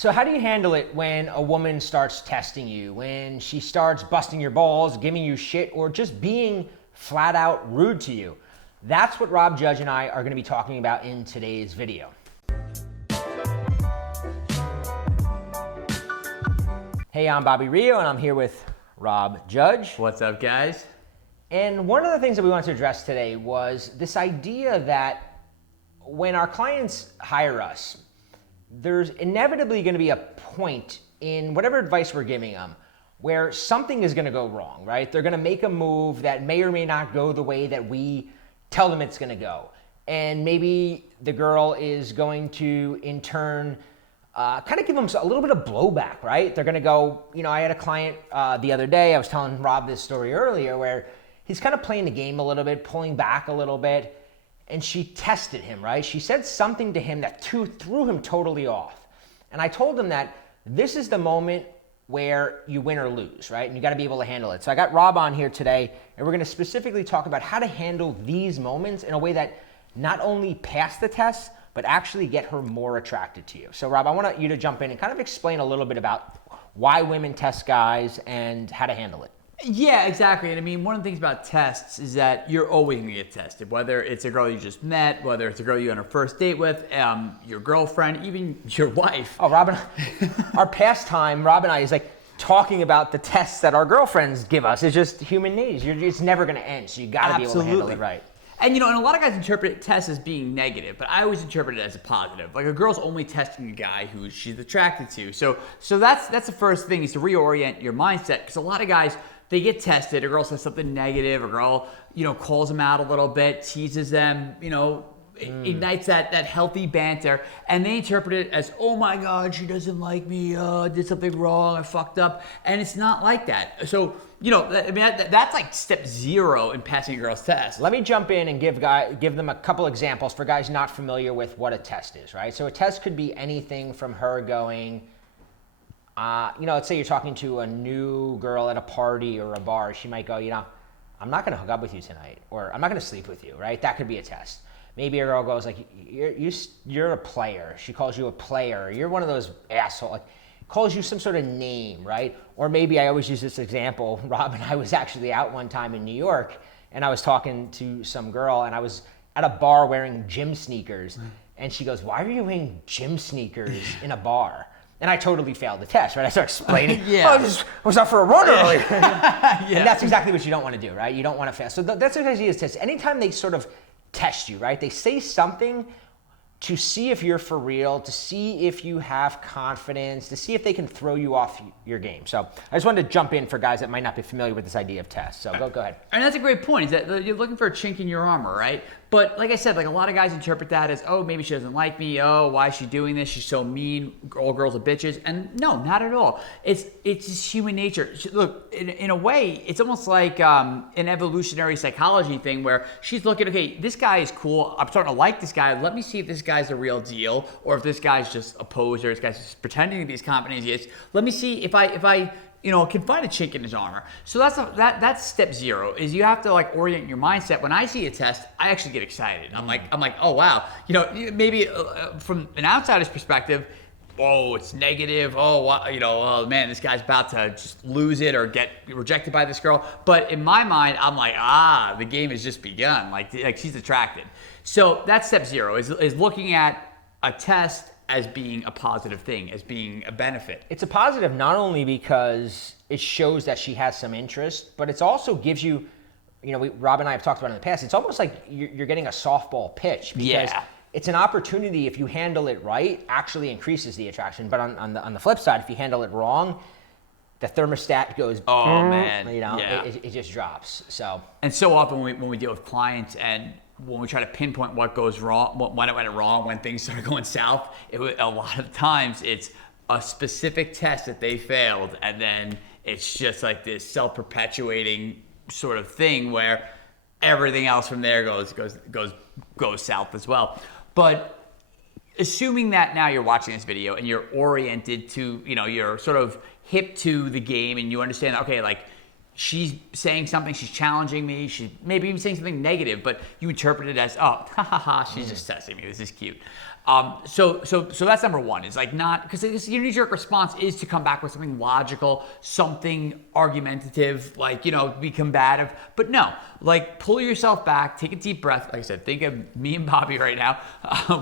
So how do you handle it when a woman starts testing you, when she starts busting your balls, giving you shit, or just being flat out rude to you? That's what Rob Judge and I are going to be talking about in today's video. Hey, I'm Bobby Rio, and I'm here with Rob Judge. What's up, guys? And one of the things that we wanted to address today was this idea that when our clients hire us, there's inevitably going to be a point in whatever advice we're giving them where something is going to go wrong, right? They're going to make a move that may or may not go the way that we tell them it's going to go. And maybe the girl is going to, in turn, kind of give them a little bit of blowback, right? They're going to go, I had a client the other day, I was telling Rob this story earlier, where he's kind of playing the game a little bit, pulling back a little bit. And she tested him, right? She said something to him that threw him totally off. And I told him that this is the moment where you win or lose, right? And you got to be able to handle it. So I got Rob on here today, and we're going to specifically talk about how to handle these moments in a way that not only pass the test, but actually get her more attracted to you. So Rob, I want you to jump in and kind of explain a little bit about why women test guys and how to handle it. Yeah, exactly. And I mean, one of the things about tests is that you're always going to get tested, whether it's a girl you just met, whether it's a girl you on a first date with, your girlfriend, even your wife. Oh, Rob and our pastime, Rob and I, is like talking about the tests that our girlfriends give us. It's just human nature. It's never going to end, so you got to be able to handle it right. And and a lot of guys interpret tests as being negative, but I always interpret it as a positive. Like a girl's only testing a guy who she's attracted to. So that's the first thing, is to reorient your mindset, because a lot of guys, they get tested, a girl says something negative, a girl, calls them out a little bit, teases them, ignites that healthy banter, and they interpret it as, oh my God, she doesn't like me, I did something wrong, I fucked up, and it's not like that. So, that's like step zero in passing a girl's test. Let me jump in and give them a couple examples for guys not familiar with what a test is, right? So a test could be anything from her going, let's say you're talking to a new girl at a party or a bar. She might go, I'm not going to hook up with you tonight, or I'm not going to sleep with you, right? That could be a test. Maybe a girl goes like, you're a player. She calls you a player. You're one of those assholes. Like, calls you some sort of name, right? Or maybe I always use this example. Rob and I was actually out one time in New York, and I was talking to some girl, and I was at a bar wearing gym sneakers, and she goes, "Why are you wearing gym sneakers in a bar?" And I totally failed the test, right? I started explaining. I was out for a run earlier. And that's exactly what you don't want to do, right? You don't want to fail. So that's what I see as tests. Anytime they sort of test you, right? They say something to see if you're for real, to see if you have confidence, to see if they can throw you off your game. So I just wanted to jump in for guys that might not be familiar with this idea of tests. So go ahead. And that's a great point, is that you're looking for a chink in your armor, right? But like I said, like a lot of guys interpret that as, oh, maybe she doesn't like me. Oh, why is she doing this? She's so mean. All girls are bitches. And no, not at all. It's just human nature. Look, in a way, it's almost like an evolutionary psychology thing where she's looking, okay, this guy is cool. I'm starting to like this guy. Let me see if this guy's the real deal, or if this guy's just a poser. This guy's just pretending to be as confident as he is. Let me see if I can find a chink in his armor. So that's step zero, is you have to like orient your mindset. When I see a test, I actually get excited. I'm like, oh wow. Maybe from an outsider's perspective, oh, it's negative. Oh, oh man, this guy's about to just lose it or get rejected by this girl. But in my mind, I'm like, the game has just begun. Like she's attracted. So that's step zero, is looking at a test as being a positive thing, as being a benefit. It's a positive not only because it shows that she has some interest, but it also gives you, Rob and I have talked about it in the past, it's almost like you're getting a softball pitch, because it's an opportunity, if you handle it right, actually increases the attraction. But on the flip side, if you handle it wrong, the thermostat goes, it just drops. And so often when we deal with clients, and when we try to pinpoint what goes wrong, when it went wrong, when things started going south, a lot of times it's a specific test that they failed, and then it's just like this self-perpetuating sort of thing where everything else from there goes south as well. But assuming that now you're watching this video and you're oriented to, you're sort of hip to the game, and you understand, okay, like she's saying something, she's challenging me, she's maybe even saying something negative, but you interpret it as, oh, ha ha ha, she's just testing me, this is cute. So that's number one. Is like not, because your knee-jerk response is to come back with something logical, something argumentative, like, be combative. But no, like pull yourself back, take a deep breath. Like I said, think of me and Bobby right now,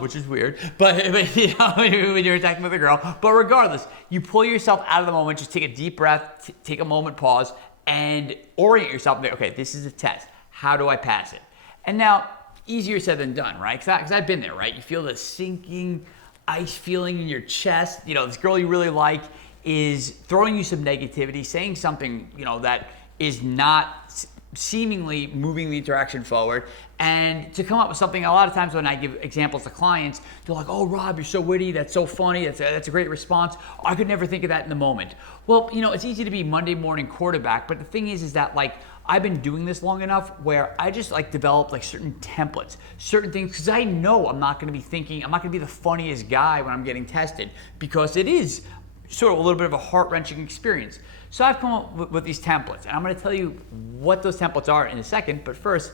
which is weird. But when you're attacking with a girl. But regardless, you pull yourself out of the moment. Just take a deep breath, take a moment, pause, and orient yourself. Okay, this is a test. How do I pass it? And now, easier said than done, right? Because I've been there, right? You feel the sinking ice feeling in your chest. This girl you really like is throwing you some negativity, saying something, that is not seemingly moving the interaction forward. And to come up with something, a lot of times when I give examples to clients, they're like, oh, Rob, you're so witty. That's so funny. That's a great response. I could never think of that in the moment. Well, it's easy to be Monday morning quarterback. But the thing is that like, I've been doing this long enough where I just like develop like certain templates, certain things, because I know I'm not going to be the funniest guy when I'm getting tested, because it is sort of a little bit of a heart-wrenching experience. So I've come up with these templates, and I'm going to tell you what those templates are in a second. But first,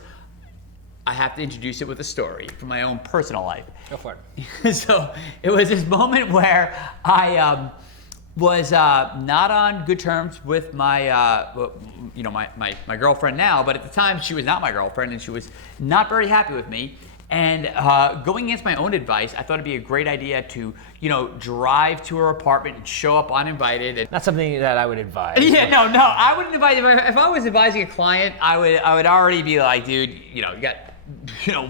I have to introduce it with a story from my own personal life. Go for it. So it was this moment where I was not on good terms with my my girlfriend now, but at the time she was not my girlfriend, and she was not very happy with me. And going against my own advice, I thought it'd be a great idea to drive to her apartment and show up uninvited. And Not something that I would advise. yeah, no, I wouldn't advise. If I was advising a client, I would already be like, dude, you got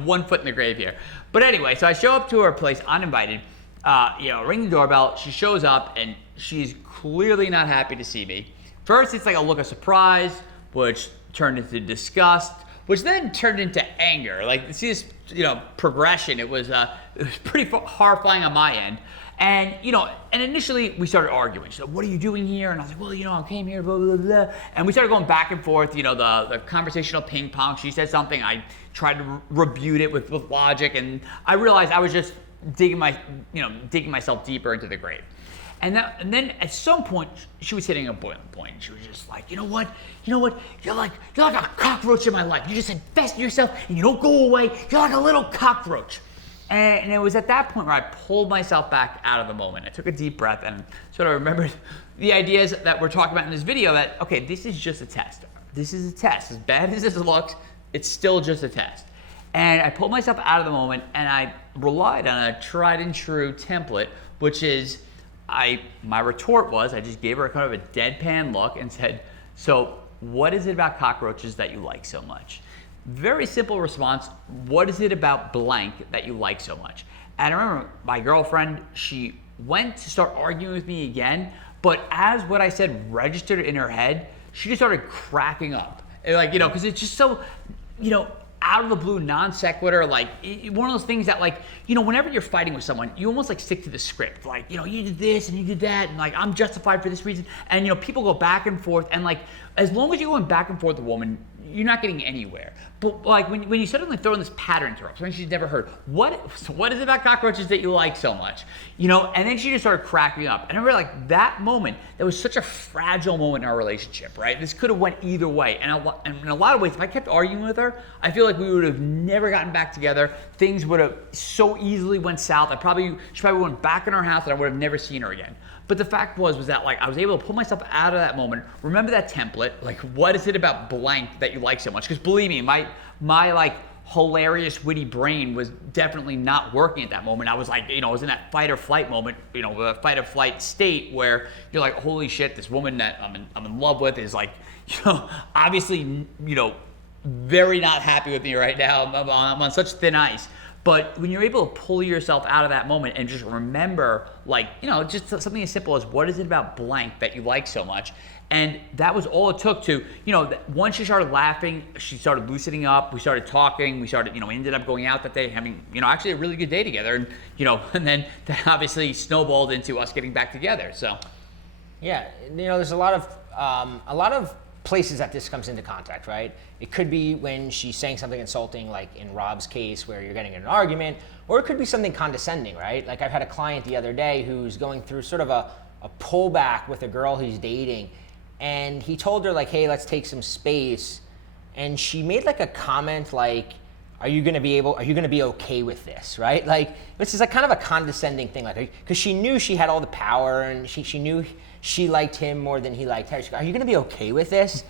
1 foot in the grave here. But anyway, so I show up to her place uninvited. Ring the doorbell. She shows up, and she's clearly not happy to see me. First, it's like a look of surprise, which turned into disgust, which then turned into anger. Like, see this, progression. It was pretty horrifying on my end. And, and initially we started arguing. She said, what are you doing here? And I was like, well, I came here, blah, blah, blah. And we started going back and forth, the conversational ping pong. She said something. I tried to rebut it with logic. And I realized I was just digging myself deeper into the grave. And then at some point, she was hitting a boiling point. She was just like, you know what? You're like a cockroach in my life. You just infest yourself and you don't go away. You're like a little cockroach. And it was at that point where I pulled myself back out of the moment. I took a deep breath and sort of remembered the ideas that we're talking about in this video, that, okay, this is just a test. This is a test. As bad as this looks, it's still just a test. And I pulled myself out of the moment, and I relied on a tried and true template, which is, my retort was, I just gave her a kind of a deadpan look and said, so what is it about cockroaches that you like so much? Very simple response. What is it about blank that you like so much? And I remember my girlfriend, she went to start arguing with me again, but as what I said registered in her head, she just started cracking up. Like, because it's just so, out of the blue, non sequitur, like one of those things that, like, whenever you're fighting with someone, you almost like stick to the script. Like, you did this and you did that, and like, I'm justified for this reason. And people go back and forth, and like, as long as you're going back and forth with a woman, you're not getting anywhere. But like when you suddenly throw in this pattern to her, something she's never heard, what is it about cockroaches that you like so much? And then she just started cracking up. And I remember, like, that moment, that was such a fragile moment in our relationship, right? This could have went either way. And in a lot of ways, if I kept arguing with her, I feel like we would have never gotten back together. Things would have so easily went south. She probably went back in her house, and I would have never seen her again. But the fact was that, like, I was able to pull myself out of that moment, remember that template, like, what is it about blank that you like so much? Because believe me, my like hilarious, witty brain was definitely not working at that moment. I was like, I was in that fight or flight moment, the fight or flight state where you're like, holy shit, this woman that I'm in love with is like, obviously, very not happy with me right now. I'm on such thin ice. But when you're able to pull yourself out of that moment and just remember, like, just something as simple as, what is it about blank that you like so much? And that was all it took to, once she started laughing, she started loosening up, we started talking, we ended up going out that day, having, actually a really good day together. And, and then that obviously snowballed into us getting back together, so. Yeah, there's a lot of places that this comes into contact, right? It could be when she's saying something insulting, like in Rob's case, where you're getting in an argument, or it could be something condescending, right? Like, I've had a client the other day who's going through sort of a pullback with a girl he's dating, and he told her like, hey, let's take some space. And she made like a comment like, are you going to be okay with this, right? Like, this is like kind of a condescending thing, like, because she knew she had all the power, and she knew she liked him more than he liked her. She goes, are you going to be okay with this?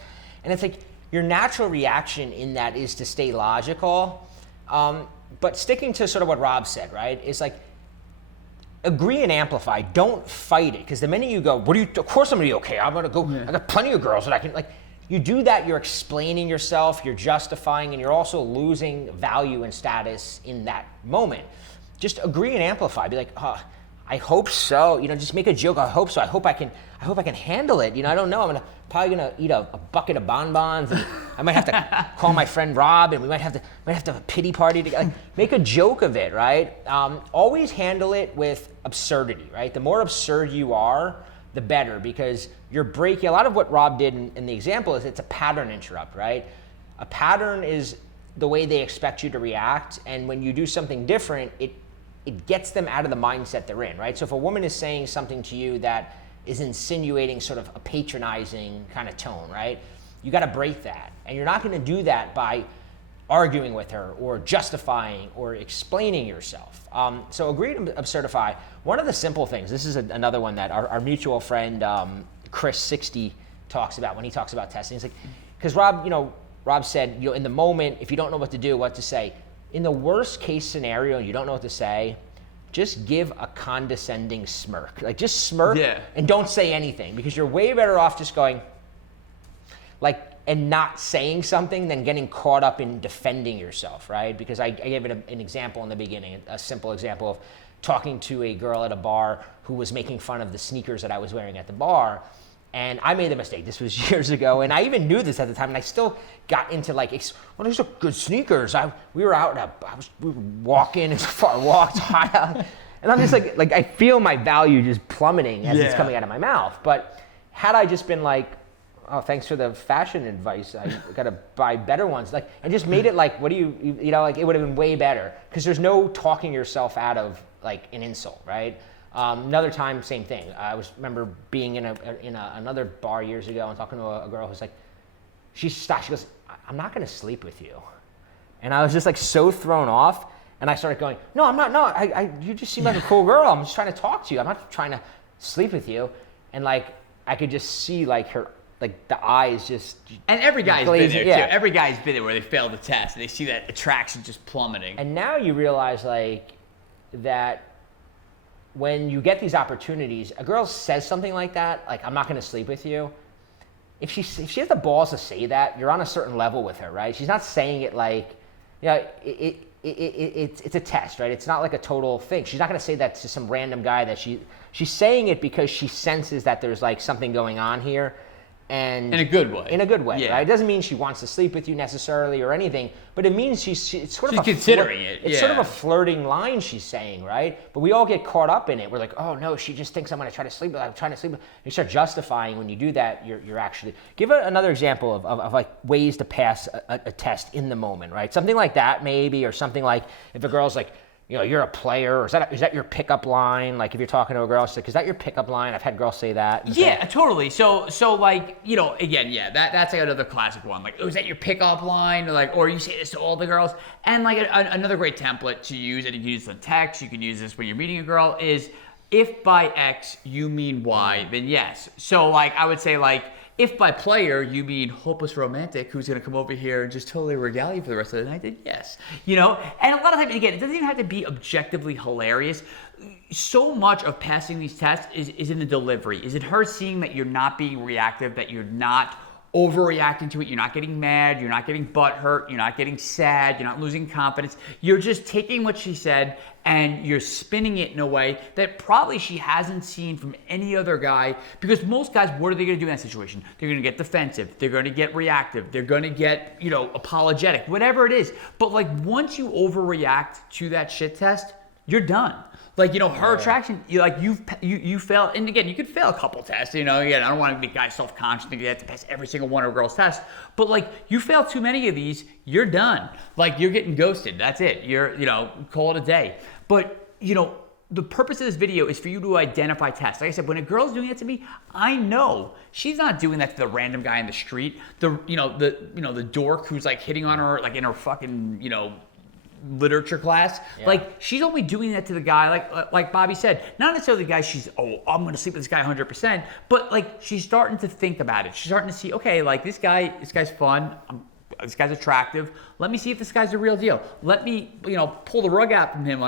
And it's like, your natural reaction in that is to stay logical. But sticking to sort of what Rob said, right, is like, agree and amplify. Don't fight it, because the minute you go, of course I'm going to be okay. I'm going to go, I got plenty of girls that I can, like, you do that, you're explaining yourself, you're justifying, and you're also losing value and status in that moment. Just agree and amplify. Be like, I hope so. Just make a joke. I hope so. I hope I can handle it. I don't know. I'm probably gonna eat a bucket of bonbons. And I might have to call my friend Rob, and we might have to have a pity party together. Like, make a joke of it, right? Always handle it with absurdity, right? The more absurd you are, the better, because you're breaking. A lot of what Rob did in the example is it's a pattern interrupt, right? A pattern is the way they expect you to react, and when you do something different, it gets them out of the mindset they're in, right? So if a woman is saying something to you that is insinuating sort of a patronizing kind of tone, right? You got to break that, and you're not going to do that by arguing with her or justifying or explaining yourself. So agree to absurdify. One of the simple things, this is another one that our mutual friend Chris 60 talks about when he talks about testing. He's like, because Rob said, in the moment, if you don't know what to do, what to say, in the worst case scenario, you don't know what to say, just give a condescending smirk. Like, just smirk and don't say anything, because you're way better off just going, like, and not saying something than getting caught up in defending yourself, right? Because I gave it an example in the beginning, a simple example of talking to a girl at a bar who was making fun of the sneakers that I was wearing at the bar. And I made the mistake. This was years ago, and I even knew this at the time, and I still got into like, well, these are good sneakers. We were out, we were walking, it's a far walk, it's hot out, and I'm just like I feel my value just plummeting as it's coming out of my mouth. But had I just been like, oh, thanks for the fashion advice, I gotta buy better ones, like, and just made it like, what do you like, it would have been way better, because there's no talking yourself out of like an insult, right? Another time, same thing. I remember being in another bar years ago and talking to a girl who's like, she stopped. She goes, I'm not going to sleep with you. And I was just like so thrown off. And I started going, no, I'm not. No, you just seem like a cool girl. I'm just trying to talk to you. I'm not trying to sleep with you. And like, I could just see like her, like the eyes just. And every guy's been there too. Every guy's been there where they failed the test and they see that attraction just plummeting. And now you realize like that. When you get these opportunities, a girl says something like that, like, I'm not going to sleep with you. If she has the balls to say that, you're on a certain level with her, right? She's not saying it like, it's a test, right? It's not like a total thing. She's not going to say that to some random guy that she's saying it because she senses that there's like something going on here. And in a good way. In a good way, right? It doesn't mean she wants to sleep with you necessarily or anything, but it means it's sort of considering it. It's sort of a flirting line she's saying, right? But we all get caught up in it. We're like, oh no, she just thinks I'm going to try to sleep with her. I'm trying to sleep with her. You start justifying. When you do that, you're actually give another example of like ways to pass a test in the moment, right? Something like that maybe, or something like if a girl's like, you're a player, or is that your pickup line? Like if you're talking to a girl, she's like, is that your pickup line? I've had girls say that. Yeah, totally. So like, again, that's like another classic one. Like, oh, is that your pickup line? Or you say this to all the girls. And like another great template to use, and you can use the text, you can use this when you're meeting a girl, is if by X you mean Y, then yes. So like, I would say like, if by player you mean hopeless romantic who's going to come over here and just totally regale you for the rest of the night, then yes. And a lot of times, again, it doesn't even have to be objectively hilarious. So much of passing these tests is in the delivery, is in her seeing that you're not being reactive, that you're not overreacting to it, you're not getting mad, you're not getting butthurt, you're not getting sad, you're not losing confidence. You're just taking what she said and you're spinning it in a way that probably she hasn't seen from any other guy, because most guys, what are they going to do in that situation? They're going to get defensive, they're going to get reactive, they're going to get, apologetic, whatever it is. But like once you overreact to that shit test, you're done. Like, her attraction, you fail, and again, you could fail a couple tests, again, I don't want to make guys self-conscious, think you have to pass every single one of a girl's tests, but like, you fail too many of these, you're done. Like, you're getting ghosted, that's it, call it a day. But, the purpose of this video is for you to identify tests. Like I said, when a girl's doing that to me, I know she's not doing that to the random guy in the street, the dork who's like hitting on her like in her fucking, literature class. Yeah. Like, she's only doing that to the guy, like Bobby said, not necessarily the guy I'm gonna sleep with this guy 100%, but like she's starting to think about it. She's starting to see, okay, like this guy's fun. This guy's attractive. Let me see if this guy's the real deal. Let me, pull the rug out from him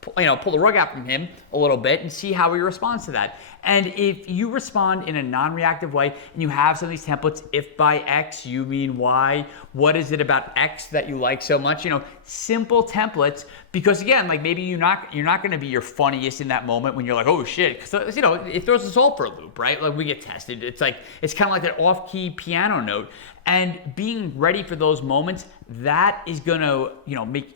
pull the rug out from him a little bit and see how he responds to that. And if you respond in a non-reactive way and you have some of these templates, if by X you mean Y, what is it about X that you like so much? Simple templates, because again, like maybe you're not going to be your funniest in that moment when you're like, oh shit, because it throws us all for a loop, right? Like we get tested. It's kind of like that off-key piano note, and being ready for those moments, that is going to, make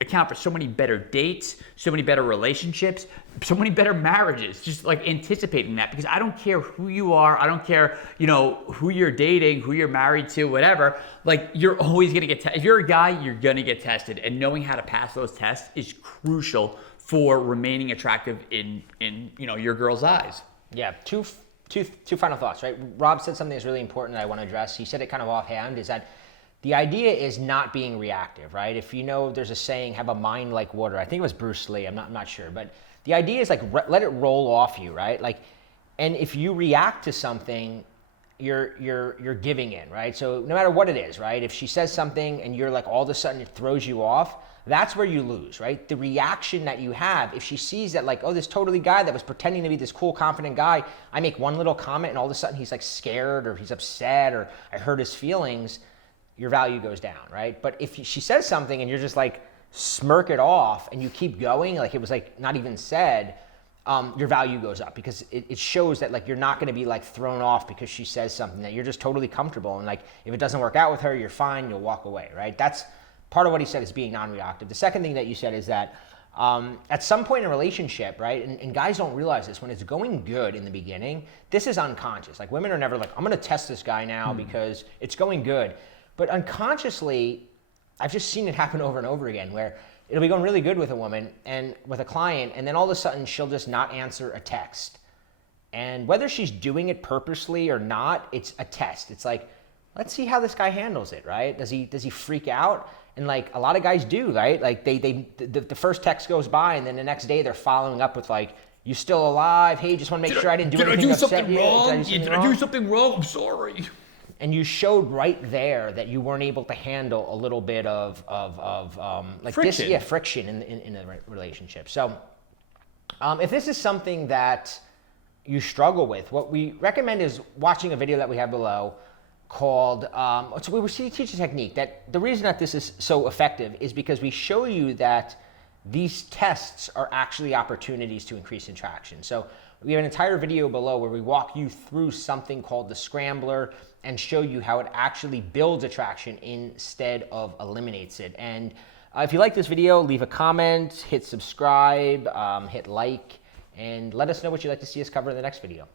account for so many better dates, so many better relationships, so many better marriages, just like anticipating that. Because I don't care who you are, I don't care, who you're dating, who you're married to, whatever, like you're always gonna get tested. If you're a guy, you're gonna get tested, and knowing how to pass those tests is crucial for remaining attractive in your girl's eyes. Yeah, two final thoughts, right? Rob said something that's really important that I want to address. He said it kind of offhand, is that the idea is not being reactive, right? If there's a saying, have a mind like water. I think it was Bruce Lee. I'm not sure, but the idea is like let it roll off you, right? Like, and if you react to something, you're giving in, right? So no matter what it is, right? If she says something and you're like all of a sudden it throws you off, that's where you lose, right? The reaction that you have, if she sees that like, oh, this totally guy that was pretending to be this cool, confident guy, I make one little comment and all of a sudden he's like scared or he's upset or I hurt his feelings, your value goes down, right? But if she says something and you're just like smirk it off and you keep going, like it was like not even said, your value goes up, because it shows that like you're not going to be like thrown off because she says something, that you're just totally comfortable, and like if it doesn't work out with her, you're fine, you'll walk away, right? That's part of what he said, is being non-reactive. The second thing that you said is that at some point in a relationship, right, and guys don't realize this, when it's going good in the beginning, this is unconscious. Like women are never like, I'm going to test this guy now because it's going good. But unconsciously, I've just seen it happen over and over again, where it'll be going really good with a woman and with a client, and then all of a sudden she'll just not answer a text. And whether she's doing it purposely or not, it's a test. It's like, let's see how this guy handles it, right? Does he freak out? And like a lot of guys do, right? Like the first text goes by, and then the next day they're following up with like, you still alive? Hey, just want to make sure I didn't do anything to upset you. Did I do something wrong? I'm sorry. And you showed right there that you weren't able to handle a little bit of like friction. Friction in the relationship. So if this is something that you struggle with, what we recommend is watching a video that we have below called, so we teach a technique that the reason that this is so effective is because we show you that these tests are actually opportunities to increase attraction. So we have an entire video below where we walk you through something called the scrambler and show you how it actually builds attraction instead of eliminates it. And if you like this video, leave a comment, hit subscribe, hit like, and let us know what you'd like to see us cover in the next video.